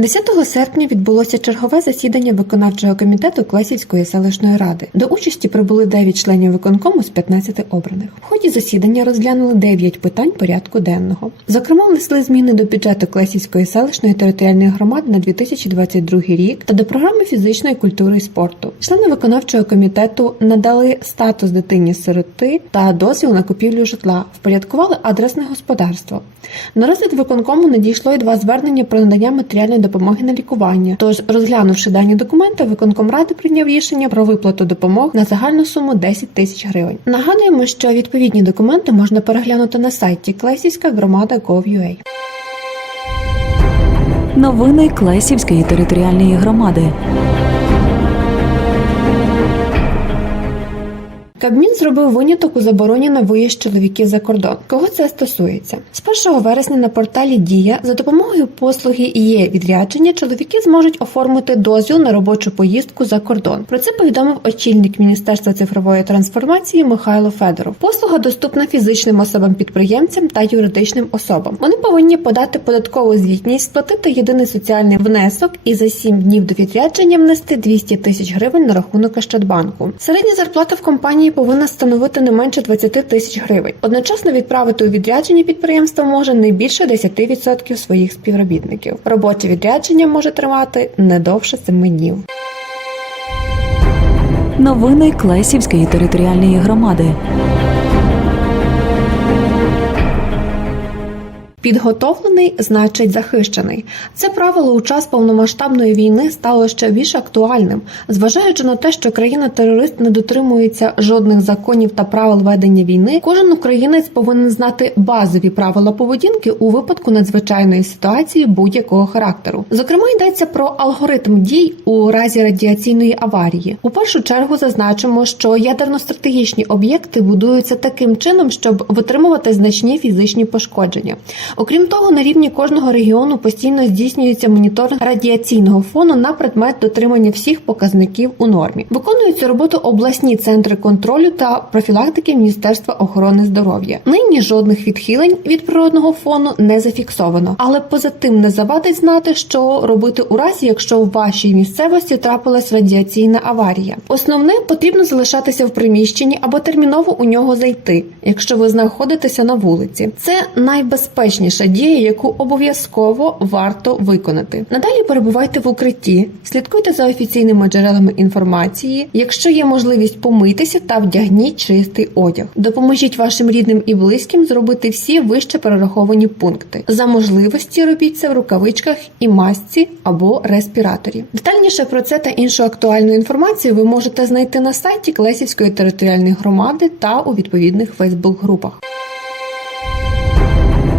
10 серпня відбулося чергове засідання виконавчого комітету Клесівської селищної ради. До участі прибули 9 членів виконкому з 15 обраних. В ході засідання розглянули 9 питань порядку денного. Зокрема, внесли зміни до бюджету Клесівської селищної територіальної громади на 2022 рік та до програми фізичної культури і спорту. Члени виконавчого комітету надали статус дитині сироти та дозвіл на купівлю житла, впорядкували адресне господарство. На розгляд виконкому надійшло і два звернення про надання матеріальної допомоги на лікування. Тож, розглянувши дані документи, виконком ради прийняв рішення про виплату допомог на загальну суму 10 тисяч гривень. Нагадуємо, що відповідні документи можна переглянути на сайті Клесівська громада Gov.ua. Новини Клесівської територіальної громади. Кабмін зробив виняток у забороні на виїзд чоловіків за кордон. Кого це стосується? З 1 вересня на порталі Дія за допомогою послуги є відрядження чоловіки зможуть оформити дозвіл на робочу поїздку за кордон. Про це повідомив очільник Міністерства цифрової трансформації Михайло Федоров. Послуга доступна фізичним особам-підприємцям та юридичним особам. Вони повинні подати податкову звітність, сплатити єдиний соціальний внесок і за 7 днів до відрядження внести 200 тисяч гривень на рахунок Ощадбанку. Середня зарплата в компанії повинна становити не менше 20 тисяч гривень. Одночасно відправити у відрядження підприємство може не більше 10% своїх співробітників. Робоче відрядження може тривати не довше 7 днів. Новини Клесівської територіальної громади. Підготовлений значить захищений. Це правило у час повномасштабної війни стало ще більш актуальним, зважаючи на те, що країна-терорист не дотримується жодних законів та правил ведення війни. Кожен українець повинен знати базові правила поведінки у випадку надзвичайної ситуації будь-якого характеру. Зокрема, йдеться про алгоритм дій у разі радіаційної аварії. У першу чергу зазначимо, що ядерно-стратегічні об'єкти будуються таким чином, щоб витримувати значні фізичні пошкодження. Окрім того, на рівні кожного регіону постійно здійснюється моніторинг радіаційного фону на предмет дотримання всіх показників у нормі. Виконують цю роботу обласні центри контролю та профілактики Міністерства охорони здоров'я. Нині жодних відхилень від природного фону не зафіксовано, але позитив не завадить знати, що робити у разі, якщо в вашій місцевості трапилась радіаційна аварія. Основне потрібно залишатися в приміщенні або терміново у нього зайти, якщо ви знаходитеся на вулиці. Це найбезпечніша дія, яку обов'язково варто виконати. Надалі перебувайте в укритті, слідкуйте за офіційними джерелами інформації. Якщо є можливість помитися та вдягніть чистий одяг. Допоможіть вашим рідним і близьким зробити всі вище перераховані пункти. За можливості робіть це в рукавичках і масці або респіраторі. Детальніше про це та іншу актуальну інформацію ви можете знайти на сайті Клесівської територіальної громади та у відповідних Фейсбук-групах.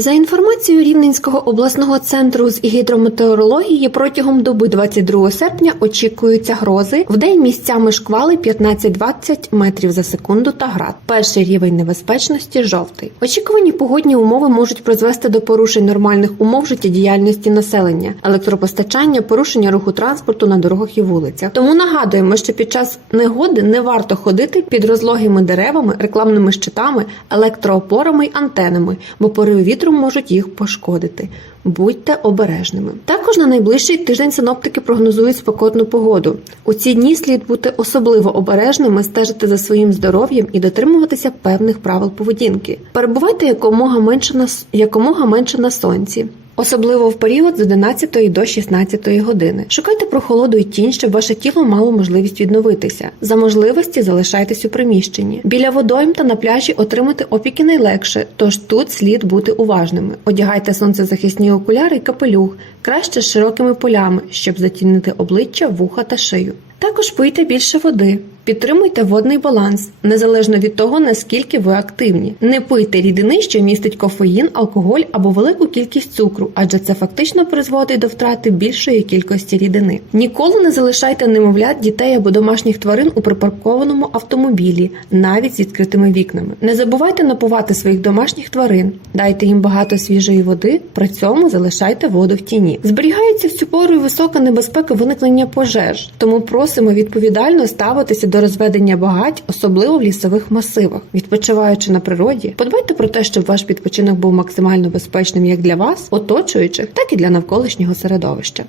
За інформацією Рівненського обласного центру з гідрометеорології, протягом доби 22 серпня очікуються грози. В день місцями шквали 15-20 метрів за секунду та град. Перший рівень небезпечності жовтий. Очікувані погодні умови можуть призвести до порушень нормальних умов життєдіяльності населення, електропостачання, порушення руху транспорту на дорогах і вулицях. Тому нагадуємо, що під час негоди не варто ходити під розлогими деревами, рекламними щитами, електроопорами й антенами, бо пориви вітру можуть їх пошкодити. Будьте обережними. Також на найближчий тиждень синоптики прогнозують спекотну погоду. У ці дні слід бути особливо обережними, стежити за своїм здоров'ям і дотримуватися певних правил поведінки. Перебувайте якомога менше на якомога менше на сонці. Особливо в період з 11 до 16 години. Шукайте прохолоду і тінь, щоб ваше тіло мало можливість відновитися. За можливості залишайтесь у приміщенні. Біля водойм та на пляжі отримати опіки найлегше, тож тут слід бути уважними. Одягайте сонцезахисні окуляри і капелюх, краще з широкими полями, щоб затінити обличчя, вуха та шию. Також пийте більше води. Підтримуйте водний баланс, незалежно від того, наскільки ви активні. Не пийте рідини, що містить кофеїн, алкоголь або велику кількість цукру, адже це фактично призводить до втрати більшої кількості рідини. Ніколи не залишайте немовлят, дітей або домашніх тварин у припаркованому автомобілі, навіть з відкритими вікнами. Не забувайте напувати своїх домашніх тварин, дайте їм багато свіжої води, при цьому залишайте воду в тіні. Зберігається в цю пору висока небезпека виникнення пожеж, тому просимо відповідально ставитися до розведення багать, особливо в лісових масивах. Відпочиваючи на природі, подбайте про те, щоб ваш відпочинок був максимально безпечним як для вас, оточуючих, так і для навколишнього середовища.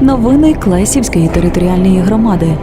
Новини Клесівської територіальної громади.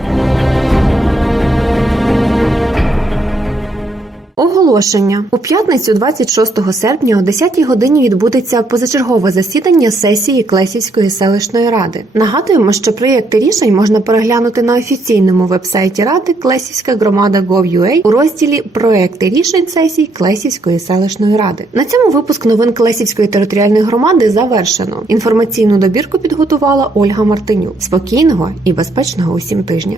Оголошення у п'ятницю, 26 серпня, о 10 годині відбудеться позачергове засідання сесії Клесівської селищної ради. Нагадуємо, що проєкти рішень можна переглянути на офіційному вебсайті ради Клесівська громада Gov.ua у розділі Проекти рішень сесій Клесівської селищної ради. На цьому випуск новин Клесівської територіальної громади завершено. Інформаційну добірку підготувала Ольга Мартинюк. Спокійного і безпечного усім тижня.